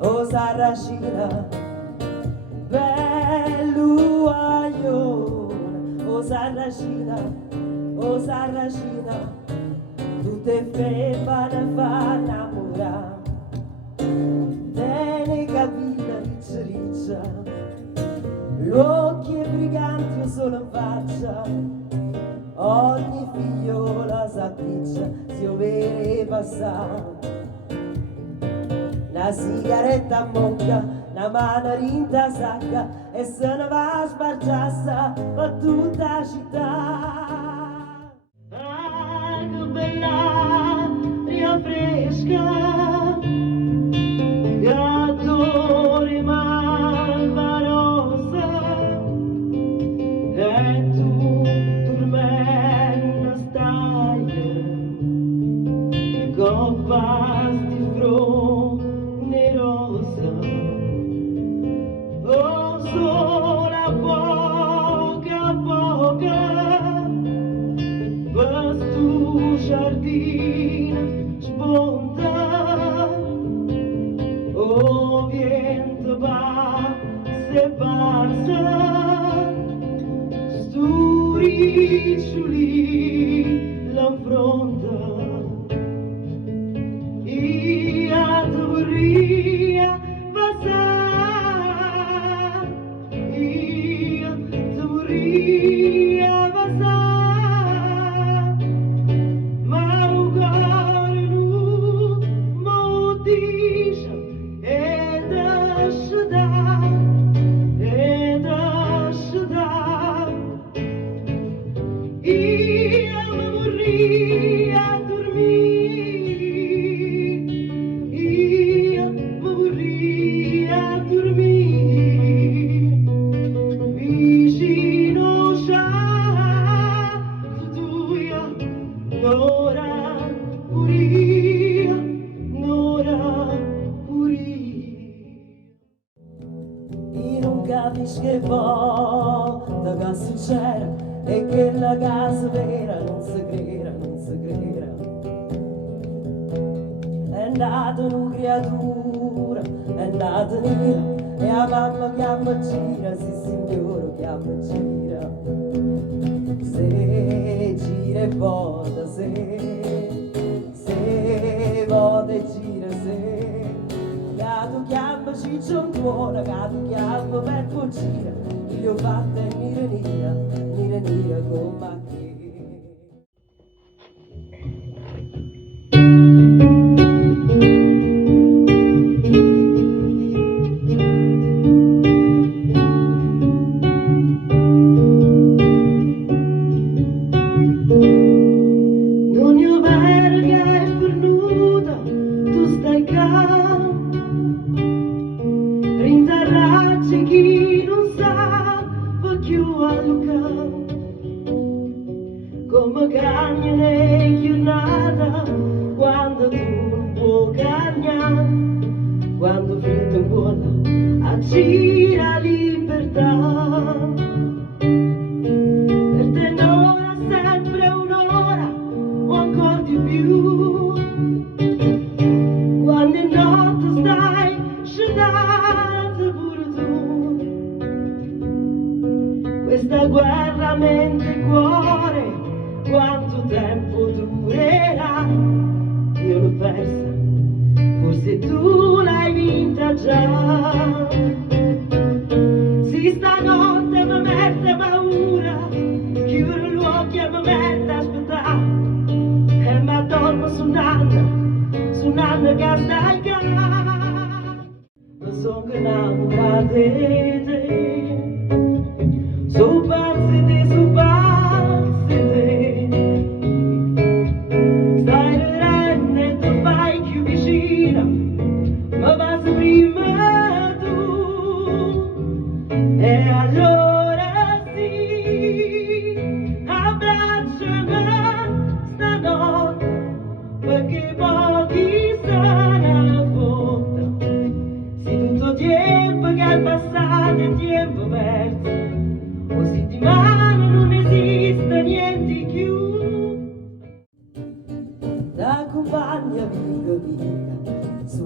oh Sarracina, bello aglione, oh Sarracina, tutte femmine fanno innamorare, tiene capita riccia riccia, l'occhio è briganti o solo in faccia, ogni figliola s'appiccia, si vede passare. Una sigaretta a monca, una mano rinta sacca e se ne va a sbargiassa per tutta la città. Ah, che bella aria fresca, gattori malvarosa, e tu dormendo stai, coppa di fronte. Oh, sola poca per stu giardino sponda, oh vento va se passa stu riccioli l'affronta. Ia tu vorria passar, ia tu vorria passar, ma o cor nu mo dice e deixa dar, ia me vorria dormir. Capisci che volta che succede e che la casa vera non si creda. È nata una creatura, è nata nera e la mamma chiama gira, sì signore chiama gira. Se gira e volta, se volta e gira, se tu chiama ciccio buona, che tu chiama per cucina, io fatta e nira come che. Non io verga e fornuta, tu stai qua. Rintarracci chi non sa più a Luca, come cagna le giornata quando tu non puoi cagnare, quando finito in buona a gira libertà. Per te un'ora sempre un'ora o ancora di più, quando in notte stai scendendo pure tu. Questa guerra mente e cuore, quanto tempo durerà? Io l'ho persa, forse tu l'hai vinta già. Sì, stanotte mi mette paura, chiudo gli occhi e mi mette a aspettare, e mi addormo su un'anna che stai qua. Sono innamorata di te, su pazzi te, stai vedendo e tu fai più vicina, ma passi prima tu, e allora sì, abbracciami stanotte, perché pochi saranno. Tiempo che è passato, il tempo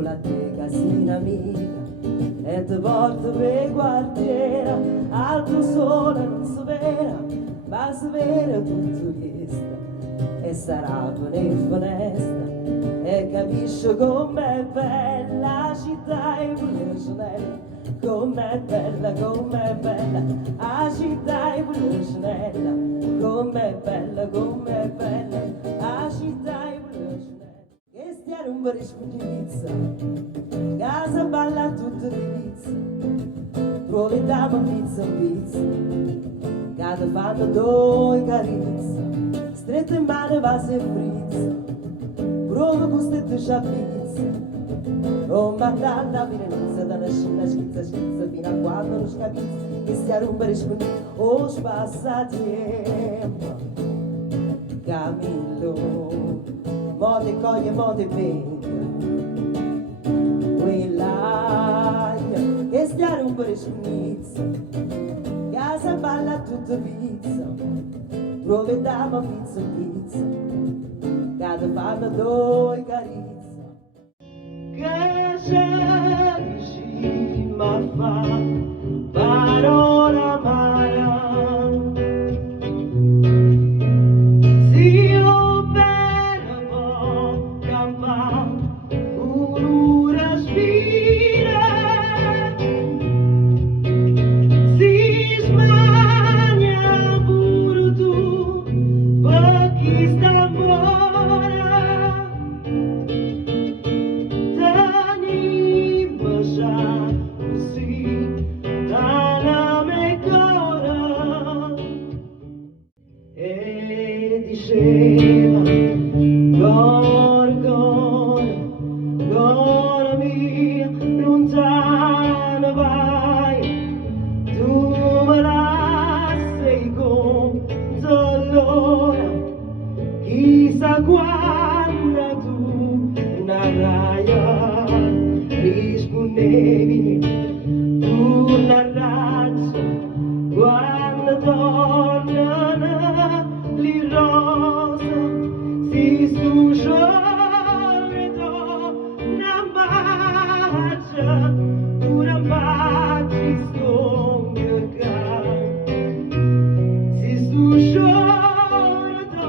a te casina mia e ti porto per guardiera, altro sole non si vera, ma si vera tutto questo e sarà per finestra e capisci com'è bella la città e pure Chanel, com'è bella la città e pure Chanel, com'è bella la città e pure Chanel. Che stiamo un bel spugizza, casa balla tutta rivizza, proviamo pizza in pizza, che ti fanno due carizze, strette in mano va se frizza, prova con queste sciapizze, oh mandata Firenze, da una scena schizza fino a quando non scapizza, che stiamo un bel spugizza, oh spassatempo, Camillo, mo te coglie, mo te venga, quella che stiamo un po' schnizza, casa balla tutta pizza, proviamo pizza pizza, che ti fanno due carizze, che ci ma fa parola amara. Diceva Gorgona mia, lontano vai, tu me la sei conto allora, chissà quando tu narraia rispondevi, tu narrazzo quando tornano li rosa si stusciore do una maccia una maccia stonga si stusciore do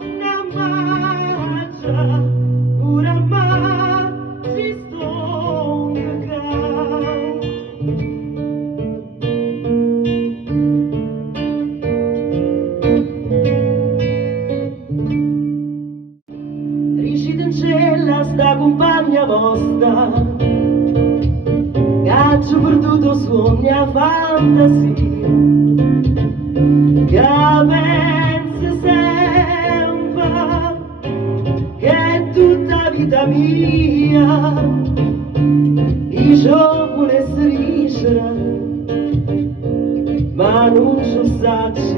una maccia una maccia stonga. Sta compagna vostra che ha perduto sogna fantasia, che pensa sempre che è tutta vita mia, io volessi riuscire ma non ci saccio.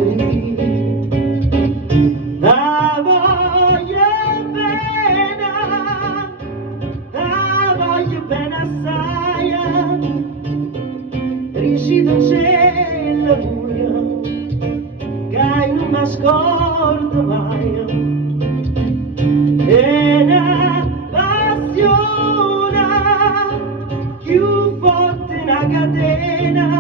Riuscito c'è la buia che non mi scordo mai e una passione più forte una catena